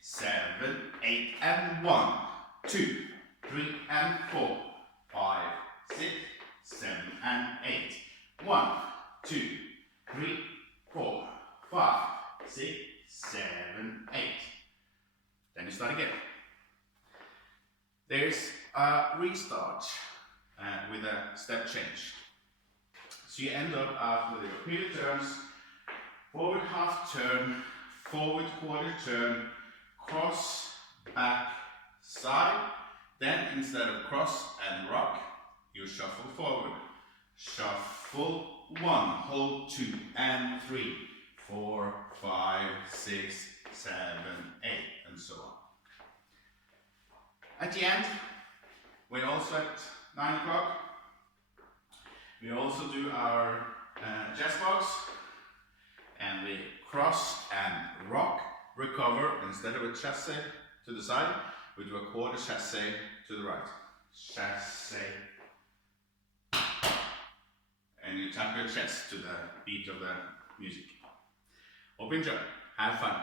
7, 8, and 1, 2, 3, and 4, 5, 6, 7, and 8. 1, 2, 3, 4, 5, 6, 7, 8. Then you start again. There's a restart with a step change. So you end up after the repeated turns, forward half turn, forward quarter turn, cross, back, side. Then instead of cross and rock, you shuffle forward. Shuffle 1, hold 2 and 3, 4, 5, 6, 7, 8, and so on. At the end, we're also at 9 o'clock. We also do our jazz box, and we cross and rock, recover. Instead of a chassé to the side, we do a quarter chassé to the right. Chassé. And you tap your chest to the beat of the music. Hope you enjoy. Have fun.